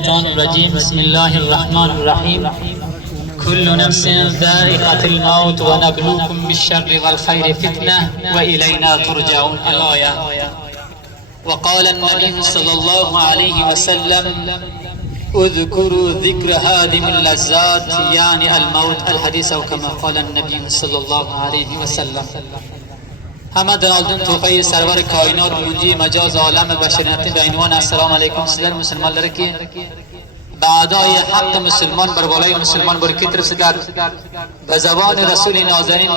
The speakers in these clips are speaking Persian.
الشيطان الرجيم بسم الله الرحمن الرحيم كل نفس ذائقة الموت ونبلوكم بالشر والخير فتنة وإلينا ترجعون الآية. وقال النبي صلى الله عليه وسلم اذكروا ذكر هادم اللذات يعني الموت الحديث أو كما قال النبي صلى الله عليه وسلم. همه دنالدون توفای سرور کائنات منجی مجاز عالم بشریت به عنوان السلام علیکم سلام مسلمان لره که بعدای حق مسلمان بر بالای مسلمان بر کتر سگر به زبان رسول نازنین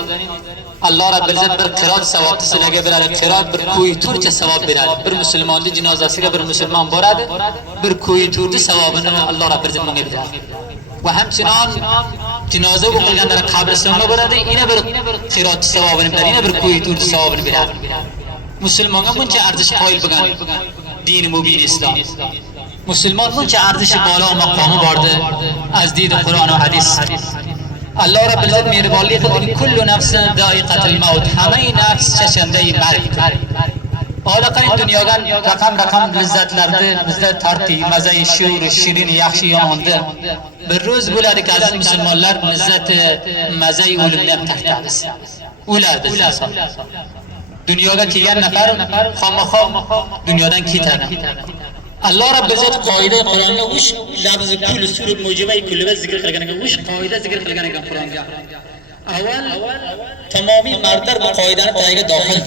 الله رب العزت بر قرات ثواب تسلگه برای قرات بر کوی تور چه ثواب برای بر مسلمان دی جنازه سیگه بر مسلمان براد بر کوی تور دی ثواب الله رب العزت منگه برای و همچنان جنازه و قلگان در قبرستان برده اینه بر خیرات ثواب نمیدن اینه بر کوی تور ثواب نمیدن. مسلمان من چه ارزش قائل بگن دین مبین اسلام. مسلمان من چه ارزش بالا مقام برده از دید قرآن و حدیث. الله رب العزت مهربانی خود کل نفس ذائقة الموت همه نفس چشنده مرگ. حالا قرین دنیاگان رقم لذتلerde bizde tartı, مزه شور, شیرین, yaxşı yamandı. Bir روز بولاده که از مسلمانlar لذت مزه ölümden تحتاز. Ulardı insan. Dünyada ki yer nefar خامخا dünyadan kitana. Allah Rabb İzzet qaide Kur'an'da uş lafz kul surut mucibe kulübe zikir kılgana uş qaide zikir kılgana Kur'an'da. اول تمامی مردر با قاعده تایید داخل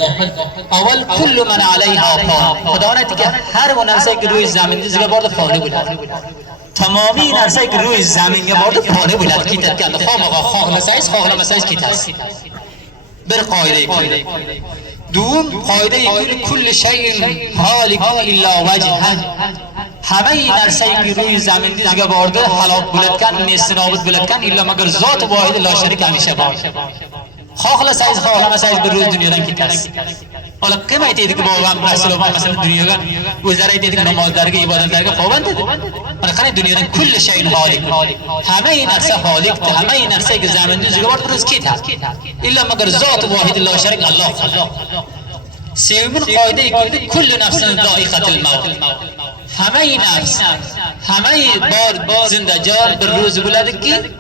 اول کل من علیها فان خدا نه دیگه هر اون نرسه که روی زمین دیگه بارد فانی بود تمامی نرسه که روی زمین بارد فانی بود کی تکن خام آقا خام مسایس کی تاس بر قاعده دوم قاعده کل شیء هالک الا وجهه همه این نرسه که روی زمین دیگه بارده هلاک بولد کن نیست نابود بولد کن الا مگر ذات واحد لا شریک همیشه باش خاخلا سایز بر روز دنیادن کی کس حالا قیمت ایده که با رسول مثلا دنیاگان گذره ایده که نماز درگه عبادت درگه پابند ده حالا خانه دنیادن کل شیء هالک همه این نرسه هالک همه این نرسه که زمین دیگه بارده روز کی هست الا مگر ذات واحد لا شریک الله. سومین قاعده کل نفس ذائقة الموت همه نفس همه بار زنده جان بر روز بولاده که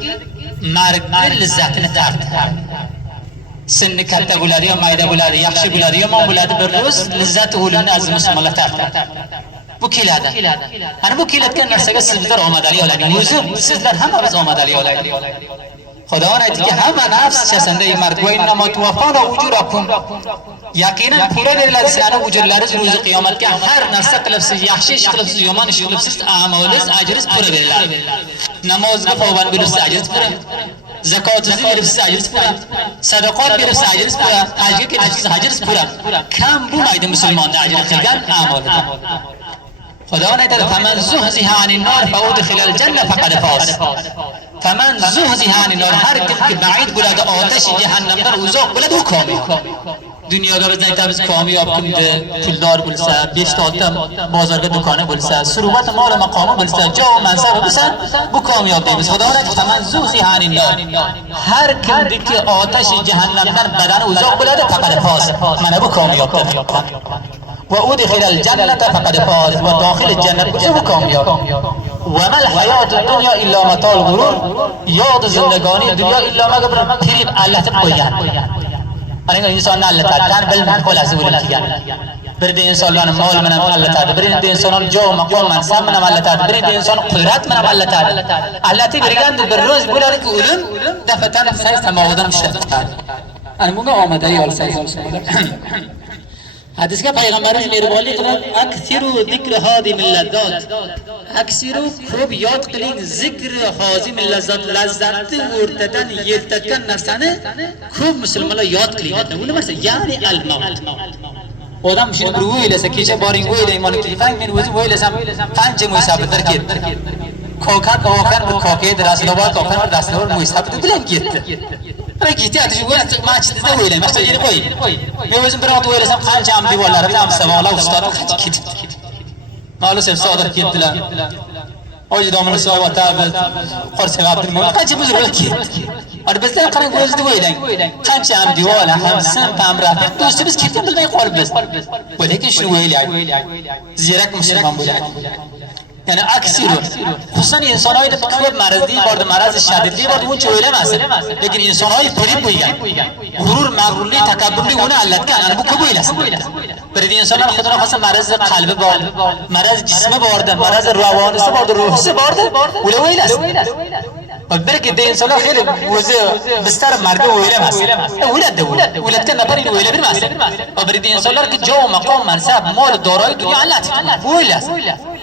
مرگ لذت نترد سن کته بولاده یا مایده بولاده یخشی بولاده یا ما بولاده بر روز لذت اولونه از مسلمان ترد bu kilada hani bu kilad kan narsaga sizlar omadali olading o'zi sizlar hamma biz omadali olaylik خدا aytdi ki hamma nafs chasanda mard va innama tuwaffawna ujurakum yaqinan pura beriladi sizlarning ujurlaringiz ro'zi qiyomatga har narsa qilibsiz yaxshi ish qilibsiz yomon ish qilibsiz amalingiz ajringiz pura beriladi namozga paband bo'libsiz ajringiz pura zakotingizni beribsiz ajringiz pura sadaqat beribsiz ajringiz pura hajga ketibsiz ajringiz pura kam bo'lmaydi musulmonda ajr qilgan amalidan خدا aytadi faman zuhziha anin nar fa udkhila al janna faqad faz faman zuhziha anin nar har kim ki ba'id bo'ladi otash jahannamdan uzoq bo'ladi u komil dunyoda biz aytamiz kamyob kimdi puldor bo'lsa 5 ta olti bozorga do'koni bo'lsa surovat mol maqomi bo'lsa jo mansabi bo'lsa bu kamyob deymiz خدا aytadi faman zuhziha anin nar har kimki ki otash jahannamdan badani uzoq bo'ladi faqad faz mana bu kamyobdir وأدخل الجنة فقد فاز وداخل الجنة بجو كامياب وما الحياة الدنيا إلا متاع الغرور ياد زندگانی دنیا إلا مگر فریب الله تبقیان أنا إنسان الله تعالى بل من قول عزيز ولكيان برد إنسان لنا مال من الله تعالى برد إنسان جو مقام من سام من الله تعالى برد إنسان قدرات من الله تعالى الله تبريان بالروز بولا لك علم دفتان سايس تماودن الشرط أنا مو آمدایی ولی سايس حدیث کا پیغمبرش مهربانی کنند اکثروا ذکر هادم اللذات اکثروا خوب یاد قلین ذکر هادم اللذات لذت ورتدن یلتدن نرسانه خوب مسلمان یاد قلین اون مثلا یعنی الموت آدم میشه روی لسه کیچه بارینگ وی ایمان کلیفنگ من وی لسه پنج موساب درکید کوکان به کوکه دراسلوبات کوکان به دراسلوبات موساب دلم گیت ركيتي أتجوز ما تشتزه ويله ما تجيني قوي يوزن برات ويله سام خان جام دي ولا رجام سوالا وستاد كده قالوا سب صادر كده لا أوجد أمر سوا وتاب قرص عبد المولى كذي بزرگ كده और बस तेरे खाने गोश्त वो इधर खान चाम दीवार हम सब काम रहा है तो उससे बस कितने बिल में कॉल बस बोले कि शुरू हुई लाइट ज़ीरक मुसलमान बोला یعنی اکثر خصوصا انسان‌های که خوب مرضی بارد مرض شدیدی بارد اون چویله مثلا لیکن انسان‌های فریب بویگن غرور مغروری تکبری اون علت کن انا بو کبویل است برید انسان‌ها خودنا خاص مرض قلب بارد مرض جسم بارد مرض روان است بارد روح است بارد ولا ویل است و برکه ده انسان‌ها خیلی وزه بستر مرد ویله مثلا ولد کن نفری ویله بیر مثلا و برید انسان‌ها که جا و مقام منصب مال دارایی دنیا علت ویل است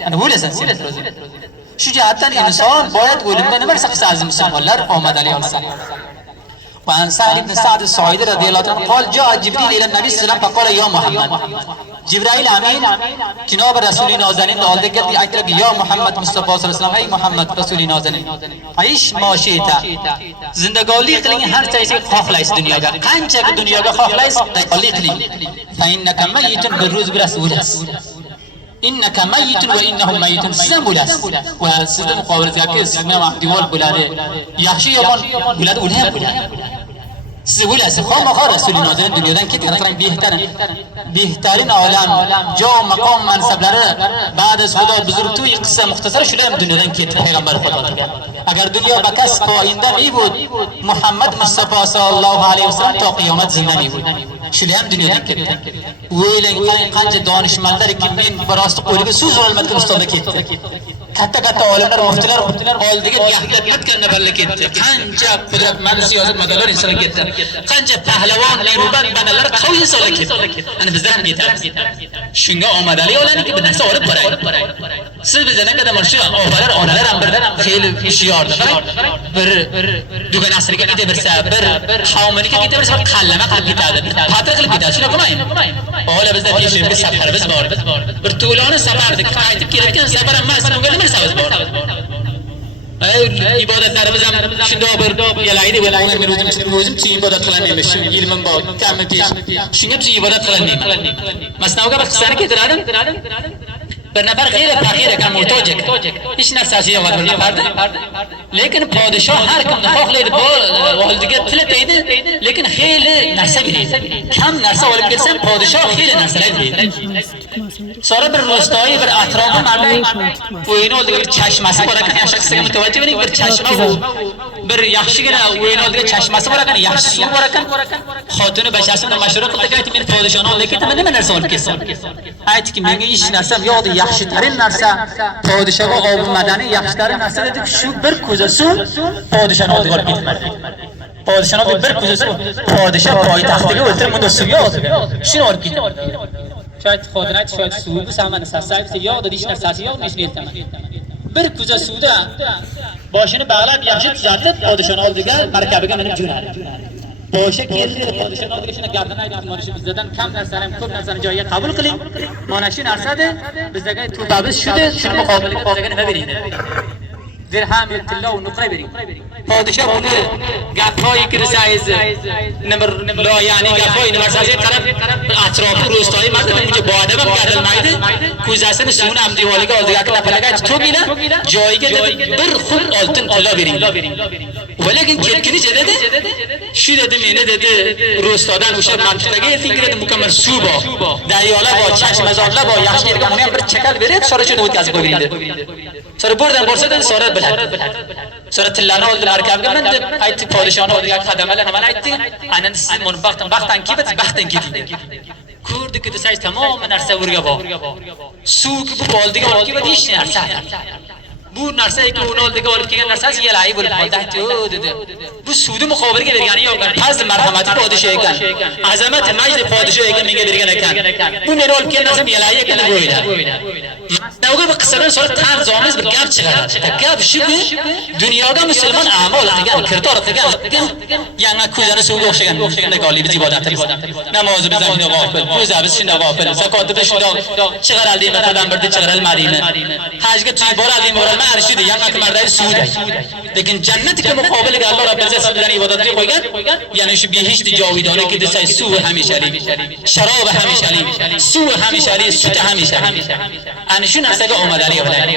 انا ویل است شجاعتا انسان باید ولد نمرس قصه از مسلمانlar آمد علیه السلام وعن سهل بن سعد الساعدي رضي الله عنه قال جاء جبريل الى النبي صلى الله عليه وسلم فقال يا محمد جبرائيل امين جناب رسول نازنین دالده گردی ایت یا محمد مصطفی صلی الله علیه و سلم ای محمد رسول نازنین عيش ما شئت زندگانی قلنگ هر چیزی خواهلیس دنیا کا قنچه که دنیا کا خواهلیس دقلی قلی فانك ميت بالروز برسول إنك ميت وإنهم ميتون سمولاس وسيدنا قاور زكاة سيدنا محدوال بلاده يحشي يبان بلاد أولها بلاد سولاس خام خار رسول نازل الدنيا دان كده نطرين بيهترين عالم جا مقام منصب لره بعد از خدا بزرگ توی قصه مختصر شده هم دنیا دان كده پیغمبر خدا اگر دنیا بکس پایینده می بود محمد مصطفی صلی الله علیه و سلم تا قیامت زنده می بود شده هم دنیا دان كده ویلن قنج دانشمندر که بین براست قولی به سوز علمت که استاد کده کتا کتا عالمlar مفتیler حال دیگه گهلت کنه برلکید قنج قدرت مند سیاست مدلار انسان کده قنج پهلوان نیروبند بنالر قوی سال کده انا بزرم گیتر شنگا آمدالی اولانی که به نفس آورد برای siz bizden kadar marşı ovalar onalar amberden خیلی شیار داره بر دوگان عصری که کده برسه بر حاملی که کده برسه خلمه قلبی داده خاطر قلبی داده شنو کمایم اولا بزد پیش به سفر بز بارد بر طولان سفر ده کفایت کی رکن سفر ما اسمو گل مرسا بز بارد ibadet darımızam şimdi bir yalaydı ve ona miruzum çi ibadet kılanıymış ilmim bak kam piş şimdi çi ibadet kılanıyım masnavga bak sana ki tiradım bir nefer gayri fakir kan muhtaç hiç nefsasiye var bir neferde lekin padişah her kim nefaklaydı bu valdige tileteydi lekin xeyli narsa bileydi kam narsa olib kelsam padişah xeyli narsalar sonra bir rostoyi bir atrofı mardin o'yin oldiga bir chashmasi bor ekan yaxshisiga mutavajjih bo'ling bir chashma bu bir yaxshigina o'yin oldiga chashmasi bor ekan yaxshi suv bor ekan xotini bashasini mashhur qildi aytdi men podishoni oldiga ketaman nima narsa olib kelsam aytdiki menga hech narsam yo'qdi yaxshi tarin narsa podishoga obi madaniy yaxshi tarin narsa dedi shu bir ko'za suv podishoni oldiga olib ketaman podishoni oldiga bir ko'za suv podshoh poytaxtiga o'tirib unda suv yo'q shuni olib ketaman شاید خودنایت شاید سوء بسامن سرسایب سے یاد دیش نرساسی یاد میشنیدم bir kuza suvda boshini bog'lab yaxshi tuzatib podishoni oldiga markabiga minib jo'nadi boshi keldi podishoni oldiga shuni gardini aytib mana shu bizdan kam narsani ko'p narsani joyiga qabul qiling mana shu narsada bizdagi tutabimiz shuda shuni muqobiliga bizga nima beradi dirham tilla و نقره بریم پادشاه اون گپایی که رسایز نمر لا یعنی گپایی نمر سازی طرف اطراف روستایی مردم اینجا باده و گردل مایده کوزاسن سون هم دیوالی که آلدگاه که نفلگه تو گیله جایی که بر خوب آلتن طلا بریم ولیکن کتکنی چه داده؟ شو داده مینه داده روستادن وشه منطقه فکرت مکمل سو با دریاله با چشم ازادله با یخش گیرگه مونیم بر چکل برید ساره چه نوید که از ببینده ساره بردن برسدن ساره بلد ساره تلانه oldu arkadaşlar ben de aytti padişahına oldu ya kademler hemen aytti annen simon baktan ki bet baktan ki kurdu ki desay tamamen narsa vurga ba su ki bu oldu ki bet hiç narsa bu narsa ki onu oldu ki oldu ki narsa yelay bul padişah dedi bu sudu muqabil ki vergani yok faz merhameti padişah kan azamet majd padişah kan menge vergani kan bu men oldu ki narsa yelay kan goyda Navga bir qıssadan sonra tarzamiz bir gap chiqadi. Gap shuki dunyoda musulmon a'mol qilgan, kirtor qilgan, yangi ko'zani suvga o'xshagan qanday biz ibodatimiz. Namozi biz shunday g'ofil, ro'zamiz shunday g'ofil, zakotni biz shunday chiqaraldimi, qadam birda chiqaralmadimi. Hajga to'y boraldimi, boralma arshidi, yangi mardai suvda. Lekin jannatga muqobiliga Alloh Rabbimiz sizlarga ibodatga qo'ygan, ya'ni shu behishti jovidona ki desay suv hamishalik, sharob hamishalik, suv hamishalik, sut hamishalik. Ana shu narsaga omadali bo'ladi.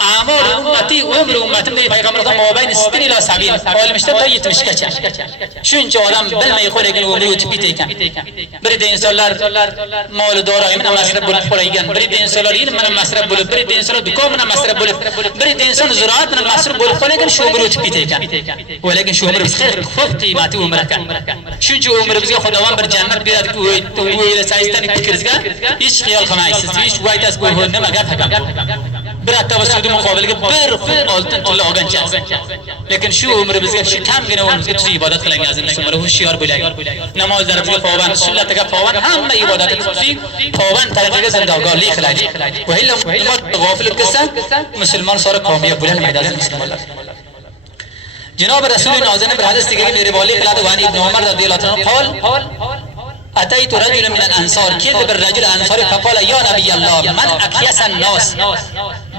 اعمال امتی عمر امتی می پیغمبر خدا ما بین 60 الی 70 حال میشه تا 70 gacha shuncha odam bilmay qo'ygan umri o'tib ketaykan birida insonlar mol doroyi bilan masraf bo'lib qo'ygan birida insonlar ilm bilan masraf bo'lib birida insonlar do'kon bilan masraf bo'lib birida inson ziroat bilan masraf bo'lib qolgan shu umr o'tib ketaykan lekin shu umr bizga ko'p qiymati umr ekan shuncha umr bizga Xudovan bir jannat beradi-ku o'ylasangizdan fikringizga hech xiyol qilmaysiz hech vaytasiz bu nima gap bir tavassudi muqobiliga bir xum oltin tilla olgancha lekin shu umri bizga shu kamgina umrimizga tuz ibodat qilingan aziz musulmonlar hushyor bo'laylik namozlarimizga pavand sunnatiga pavand hamma ibodatga tuzing pavand tariqaga zindavgorlik qilaylik va illa g'ofil bo'lsa musulmon sora qomiya bo'lolmaydi aziz musulmonlar janob rasul nozin bir hadis degan rivoyat qiladi va ibn umar radhiyallohu anhu qol أتيت رجلا من الأنصار كذب الرجل الأنصاري فقال يا نبي الله من أكيس الناس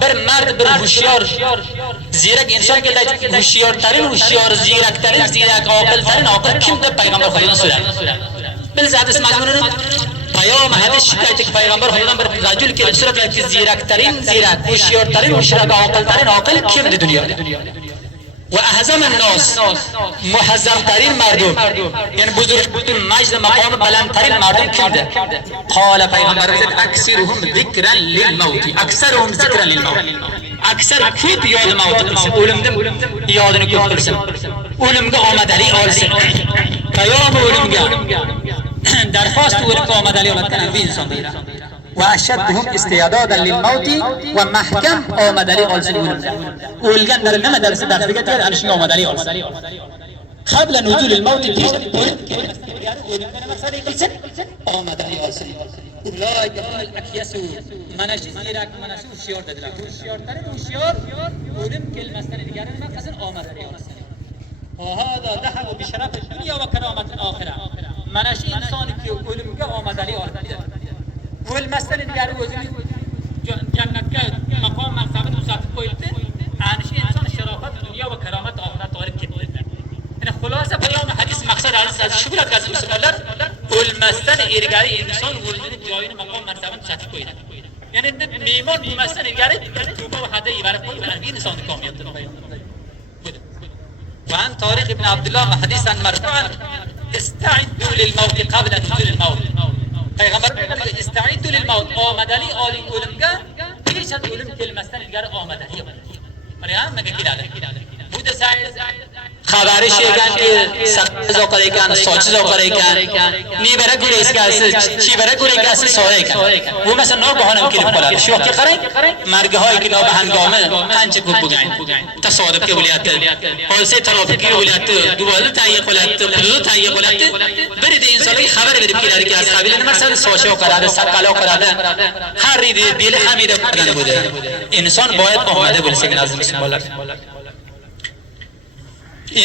بر مرد بر هوشیار زیرک انسان که هوشیارترین هوشیار زیرکترین زیرک عاقلترین عاقل کیم ده پیغمبر خدا سوره بل حدیث مضمون رو پیام حدیث شکایت که پیغمبر خدا بر رجل که صورت که زیرکترین زیرک هوشیارترین هوشیار عاقلترین عاقل کیم ده دنیا و احزم الناس محزم ترین مردم یعنی بزرگ مجد مقام بلندترین مردم کیده قال پیغمبر گفت اکثرهم ذکرا للموت اکثرهم ذکرا للموت اکثر کوب یاد موت قilsin o'limdan yodini ko'p qilsin o'limga omadali olsin qayoq o'limga darxost o'limga omadali olayotgan bir inson deydi واشدهم استعدادا للموت ومحكم آمداری olsin o'limga o'lgan nima darsi darsiga tegadi ana shunga omadali olsin قبل نزول الموت o'limga qilsin omadali olsin ulayka al-akyasu mana shu zirak mana shu hushyor dedilar hushyorlar hushyor o'lim kelmasdan ilgari nima qilsin omadali olsin وهذا ذهب بشرف الدنيا وكرامة الآخرة mana shu insonki o'limga omadali oldi o'lmasdan ilgari o'zini jannatga maqom mansabini uzatib qo'yibdi ana shu inson sharofat dunyo va karomat oxirat olib ketdi ya'ni xulosa bayon hadis maqsad shu bilan aziz musulmonlar o'lmasdan ilgari inson o'zini joyini maqom mansabini uzatib qo'ydi ya'ni me'mor bo'lmasdan ilgari tuba va hadiya yuborib qo'ydi bir insonni komiyatini وعن طارق بن عبد الله حديثا مرفوعا استعدوا للموت قبل نزول الموت پیغمبر میگه استعدوا للموت آمدلی آلی o'limga پیش از o'lim kelmasdan ilgari omadali Maryam nega keladi bu desa xabari sheganki sakkiz oqar ekan sochiz oqar ekan nevara ko'raysiz chevara ko'raysiz so'ra ekan bu masalan nogohon kelib qoladi shu vaqtga qarang margahoyki nobahangomi qancha ko'p bo'lgan tasodifga bo'lyapti hodisa tarofiki bo'lyapti duvolar tayyor qilyapti hudud tayyor qilyapti birida insonlarga xabar berib kelar ekan ashabiylar nima masalan sochi oqaradi saqqali oqaradi har yedi beli hamida qilgan bo'ldi inson boyat omada bo'lsa kerak aziz musulmonlar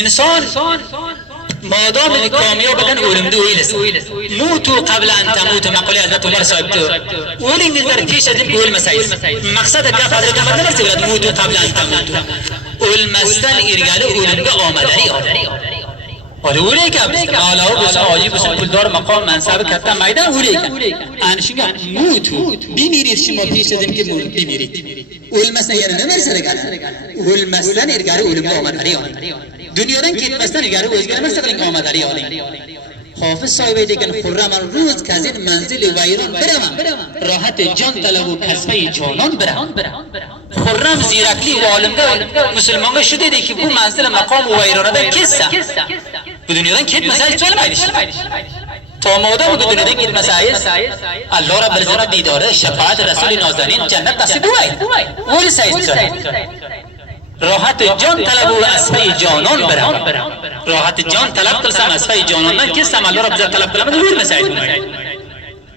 inson مادام کامیاب بودن o'limni o'ylasin mutu qabla an tamutu maqoli hazrat umar sohibdi o'lingiz dar pesh az o'lmasangiz maqsad gap hazrat umar nima deydi mutu qabla an tamutu o'lmasdan ilgari o'limga omadali o'laykan ma'lov bo'lsa oji bo'lsa puldor maqom mansabi katta mayda o'laykan ana shunga mutu bimirit shimo pesh az bimirit o'lmasdan yana nima narsa o'lmasdan ilgari o'limga omadali dunyodan ketmasdan ilgari o'zga nima qiling omadali oling hofiz sohibi degan xurraman ro'z kazin manzili vayron biraman rohat jon talabu kasbai jonon biraman xurram zirakli va olimga musulmonga shu dediki bu manzil maqom va vayronadan ketsa bu dunyodan ketmasangiz bo'lmaydi tomoda bu dunyodan ketmasangiz Alloh Rabbul izzat didori shafaat rasuli nozanin jannat nasib bo'lmaydi o'lsangiz rohat jon talabu asfai jonon biraman rohat jon talab qilsam asfai jonondan kelsam Alloh Rabbul izzat talab qilaman o'lmasangiz bo'lmaydi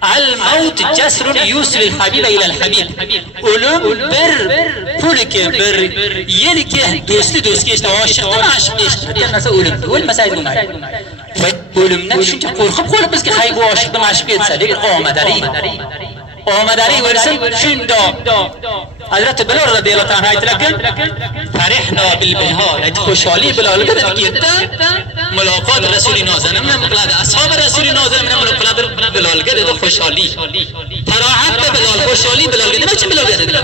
al maut jasrun yusil al habiba ila al habib o'lim bir pulki bir yelki do'stga eshitdi oshiqdan oshiqqa eshitdi narsa o'lim o'lmasangiz bo'lmaydi o'limdan shuncha qo'rqib qolib bizga hay bu oshiqdan oshiqqa yetsa lekin omadali o'lsin shundoq حضرت بلال رضی الله تعالی عنہ لكن فرحنا بالبهار خوشحالی بلال کردن که ملاقات رسول نازنین من مقلد اصحاب رسول نازنین من مقلد بلال کرد خوشحالی فراحت بلال خوشحالی بلال کرد چه بلال کرد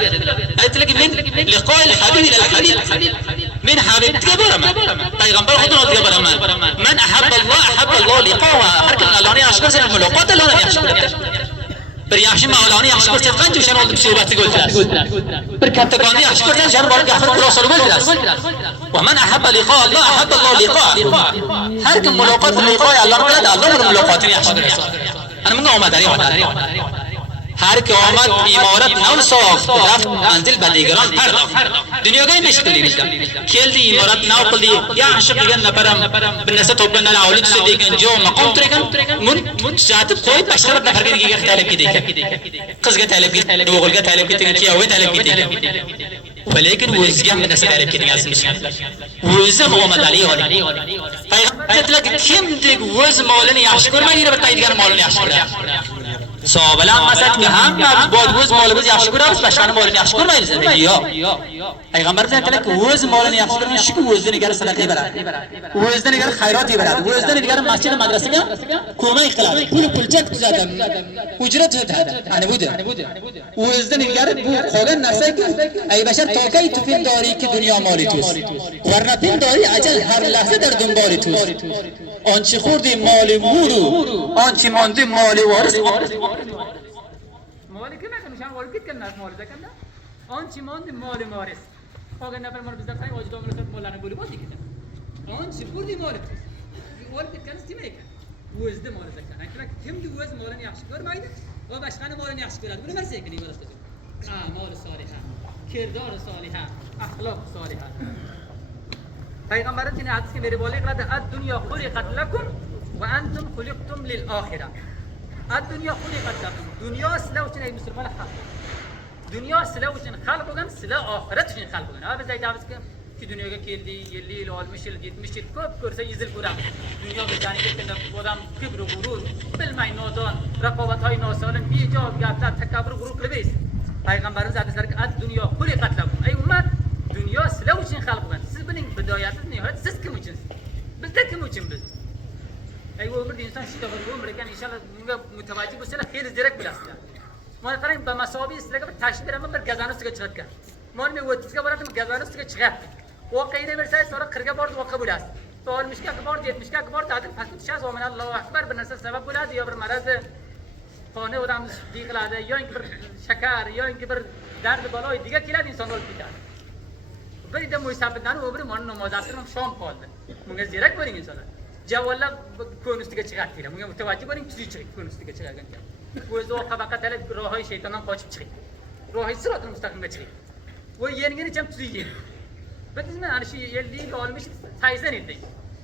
قالت لك من لقاء الحبيب الى الحبيب من حبيب تكبرم پیغمبر خود را تكبرم من احب الله لقاء هر که الله نی اشکر سر ملاقات الله نی اشکر برياشي مولاني اشكر تفقنج وشان ولد بسيوباتي قلت بركتقاني اشكر تنجر بارك احفر كراسل قلت ومن احب لقاء الله احب الله لقاء هر كم ملاقات اللقاء الله قلت الله من ملاقاتني اشكر انا من اومد داري هر که آمد امارت نو ساخت رفت منزل به دیگران پرداخت دنیاگاه مشکلی نیست کلدی امارت نو قلدی یا عشق دیگن نپرم بالنسبه توبن انا اولد سه دیگن جو مقام ترگن من ساعت کوئی بشرت نفر که دیگه طالب کی دیگه قزگه طالب کی دوغلگه طالب کی دیگه کیا وی طالب کی دیگه ولكن وزگه من نسل طالب کی دیگه اسمش وز محمد علی ولی پیغمبر لك كم دیگ وز مولنی اشکر ما دیگه بتای دیگه مولنی اشکر صابلا مسات که هم بعد وز مولوی اشکر است بشان مولوی اشکر ما زندگی یا پیغمبر زن کلک وز مولوی اشکر نشک وز نگر صدقه برد وز نگر خیراتی برد وز نگر مسجد مدرسه کا کومه اخلاق پول چت زدم اجرت زدم انا بوده وز نگر خوگن نسه ای بشر توکی تو فین داری که دنیا مالی توست ورنه فین داری اجل هر لحظه در دنبال توست آنچه خوردی مال مورو آنچه ماندی مال وارث مالی که نکنه شما وارد کنه مال دکنه آنچه ماندی مال وارث اگر نفر مال بزرگ خواهی واجد آمده سر مالانه بولی بازی کنه آنچه خوردی مال توست وارد کنه سیمه کن وزده مال زکن اگر کم دی وز مالانی یخش کار مایده و باشخانه مالانی یخش کرد بله مرسه کنی وارد کنی اعمال صالحه کردار صالحه اخلاق صالحه پیغمبران چنین حدیث که میره بالا قرده الدنیا خلقت لكم و انتم خلقتم للآخره الدنیا خلقت لكم دنیا سلا وچن ای مسلمان خلق دنیا سلا وچن خلق بگن سلا آخرت وچن خلق بگن آب زید آبس که دنیا که کلی یلی لال مشل جیت مشل کوب کرسه یزل کورم دنیا به جانی که کنه بودم کبر و غرور بالمای نادان رقابت های ناسالم بی جا گفته تکبر و غرور لبیس پیغمبران زد سر که الدنیا خلقت لكم ای امت دنیا سلا وچن خلق بگن siz biling bidoyatni nihoyat siz kim uchunsiz bizda kim uchun biz ای umrda inson shu topar umr ekan inshaalloh bunga mutavajjih bo'lsalar xeyli zirak bilasizlar mana qarang ba masobiy sizlarga bir tashib beraman bir gazani ustiga chiqarkan mana men 30 ga boradim gazani ustiga chiqyapti voqeida bersangiz sonra 40 ga bordi voqea bo'lasiz 60 ga bordi 70 ga bordi adil pastga tushasiz va Allohu akbar bir narsa sabab bo'ladi yo bir maraz qoni odamni shiddiy qiladi yoki bir shakar yoki bir dard baloy diga keladi inson o'lib ketadi برید مویسابدان و بری من نماز آخرم شام خالد مگه زیرک برین انسان جوالا کنوستی که چقدر تیره مگه متوجه برین چی چی کنوستی که چقدر گنده وزو خباقت دل راههای شیطانان قاچب چی راهی سرات مستقیم چی و یعنی چم چیزی بدیز من آنشی یلی عالمش سایزن ایده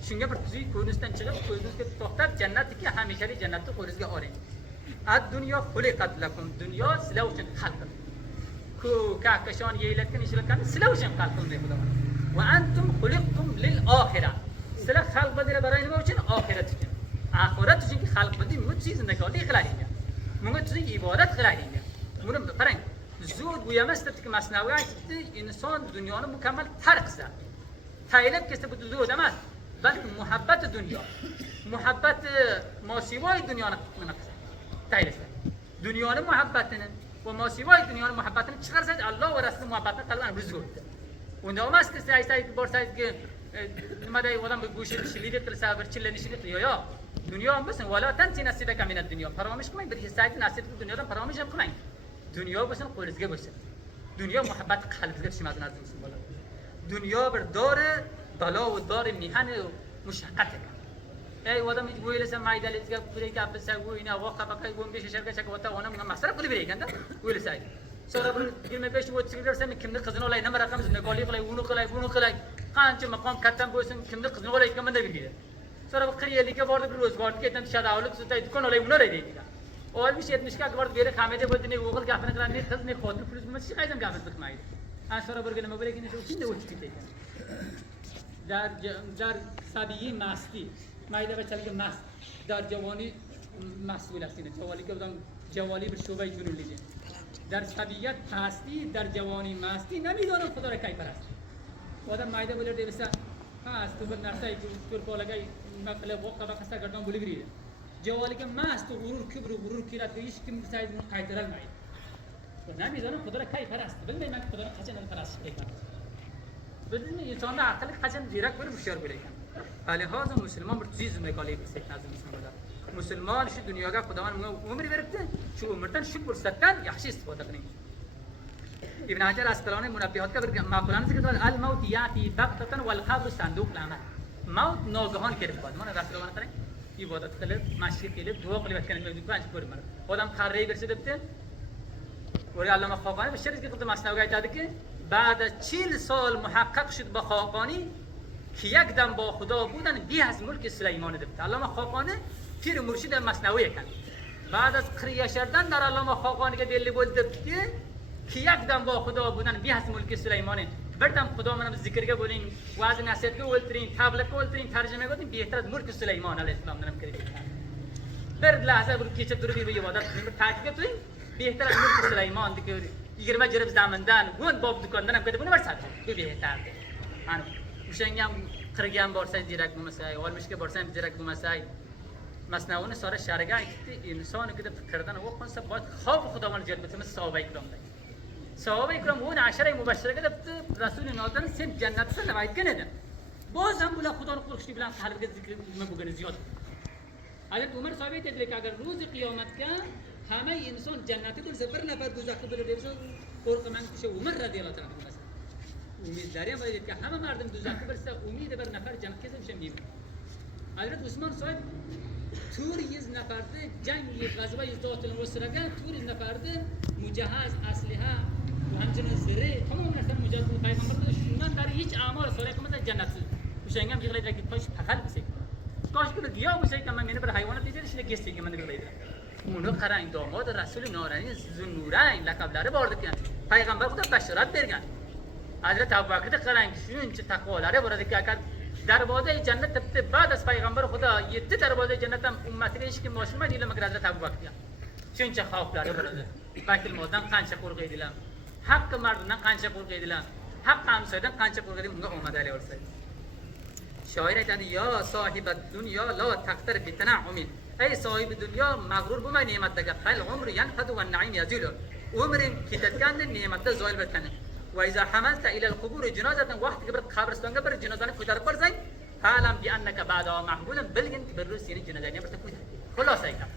شنگه بر چیزی کنوستن چقدر کنوست که تختار جنتی که همیشه جنت تو خورزگه آره اد دنیا خلقت لكم دنیا سلاوشن خلق کو کاکشان ییلت کنی شلکان سلاوشن خلقون ده خداوند و انتم خلقتم للآخره سلا خلق بدل برای نموچن آخرت چن آخرت چن که خلق بدی مو چیز نکاتی خلاصی میاد مو چیز عبادت خلاصی میاد مو فرنگ زود گویم است که مصنوی است انسان دنیا رو مکمل ترک زد طالب کسی بود زود است بلکه محبت دنیا محبت ما سوای دنیا نقص طالب دنیا رو محبت نه و ما سوای دنیا محبت چقدر زد الله و رسول محبت قلبان رزق و اون است که سعی بارساید که مدای ودم به گوشه شلیده کل سابر چله نشید یا دنیا هم بسن ولا تنسی نصیبک من الدنیا فراموش کنید بر حساب نصیب دنیا رو فراموش کنید دنیا بسن قرزگه بسن دنیا محبت قلبزگه شما از نزدیک بالا دنیا بر دار بلا و دار میهن مشقت ای ودم ویل سم مایدال اسکا پوری کا بس و اینا واقع بقای بوم بشه شرکت شک وتا اونم مسره کلی بری کنده ویل سای sonra girme beş bu çıkırırsa kimde kızın olay ne merakım ne koli kolay bunu kolay kanca makam kattan boysun kimde kızın olay kimde bilgiler sonra bu kriyelike vardı bir rozgar ki etten dışarıda avlut tutay dükkan olay bunu öyle değil ol bir şey etmiş ki akbar biri kamede böyle ne Google gafene kadar ne kız ne kodu polis bunu şey kaydem gafet bakmaydı an sonra buraya ne böyle ki ne şimdi o çıktı در سبیه مستی مایده بچه که مست در جوانی مسئول هستین جوالی که بودم جوالی به شعبه جنون لیدین در طبیعت پرستی، در جوانی مستی نمیدانم خدا را کی پرستی. آدم مایده بوله دیوسا هست تو بر نرسای تو پالگای مقله وقت بقصه گردان بوله گریده جوالی که مست و غرور کیرد که ایش کم سایز من قایترال مایده و نمیدانم خدا را کی پرستی. بلده من خدا را قچه نپرستی کی پرستی. بدون انسان را عقل قچه دیرک بره بشار بله کن. لحاظ مسلمان بر چیز مکالی بسیک نازم مسلمان دار. مسلمان شی دنیا کا خداوند عمری برکته شو عمرتن شکر ستن یحشی استفاده کنیم. ابن حجر اسقلانی منبهات کا برگم مقولان ذکر داد الموت یاتی بغتة والقبر صندوق العمل. موت ناگهان گرفت من رسول الله کرد عبادت کله مشی کله دعا کله کنه میگه پنج کور من خودم خره برسه دبته ولی علامه خاقانی به شرطی که خود مصنوی داده که بعد از 40 سال محقق شد با خاقانی که یک دم با خدا بودن بی از ملک سلیمان دبته. علامه خاقانی پیر مرشد مصنوی کن بعد از قریه شدن در علامه خاقانی که دلی بود دبته که یک دم با خدا بودن بی از ملک سلیمانه بردم خدا منم ذکر که بودین واز نصیحت که ولترین تبلیغ ولترین ترجمه کردین بهتر از ملک سلیمان علیه السلام نام کردیم. برد لحظه برو کیچه درودی به عبادت کنیم تحقیق کنیم بهتر از ملک سلیمان دیگه یگر ما جرب زمندان وون باب دکاندنم کده بونه برسات بهتر ده. آن مشنگم خرگیم بارسای دیرک بومسای اول مشکل بارسای دیرک بومسای مصنوعون سال شرگاه که انسان که کردن و خونسه باید خوف خداوند جلب بتونه صحابه کرام ده. صحابه کرام اون عشره مبشره که رسول نادر سیم جنت سے روایت کنه ده. باز هم بولا خدا رو خوشی بلند حرف که ذکر مبگن زیاد. حضرت عمر صحابه تدری که اگر روز قیامت که همه انسان جنتی دل زبر نفر دوزخی بله دیوشو قرق من کشه عمر رضی الله تعالی عنه. امید داریم باید که همه مردم دوزخی برسه امید بر نفر جنت کسی میشه میبینه. حضرت عثمان صاحب تور یز نفرده جنگ غزوه ذات العسره تور یز نفرده مجهز اسلحه و همچنین زره تمام نفر مجهز بود پیغمبر شونان در هیچ اعمال سوره که مثلا جنت میشنگم که غیر پاش پخل بسه کاش که گیا بشه که من منه بر حیوانات دیگه شده گستی که من دیگه اونو قرائن داماد رسول نورانی زنورین لقبلاره وارد کردن پیغمبر خدا بشارت برگن حضرت ابوبکر قرائن شون چه تقوالاره وارد کرد دروازه جنت تبت بعد از پیغمبر خدا یه دروازه جنت هم امتیش که ماشوم دیدم مگر حضرت ابوبکر چون چه خوف داره برده وقتی مردن قنچه قرقی دیدم حق مردن قنچه قرقی دیدم حق هم سیدن قنچه قرقی دیدم اونجا اومده علی ورسید شاعر ایتان یا صاحب دنیا لا تقتر بتنعم ای صاحب دنیا مغرور بما نعمت دگر خیل عمر ينفد والنعيم يزول عمر که تکند نعمت زوال بکنه و اذا حملت الى القبور جنازه وقت که بر قبرستان بر جنازه کوتر پر زین فعلم بانك بعدها محمول بلگن بر روز یعنی جنازه نه بر کوتر خلاص اینا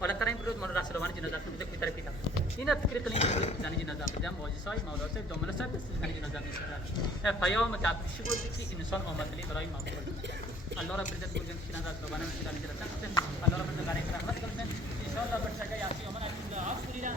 ولا ترى برود من رسول الله جنازه کوتر کوتر اینا فکر کنید که جنازه بدم واجی صاحب مولا صاحب دومل صاحب جنازه میشه پیام تابشی بود که انسان آمدلی برای مغفرت الله رب العزت بولن جنازه دوباره میشه الله رب العزت برای رحمت کنه ان شاء الله بر شگاه یاسی امن الله عفو لیلا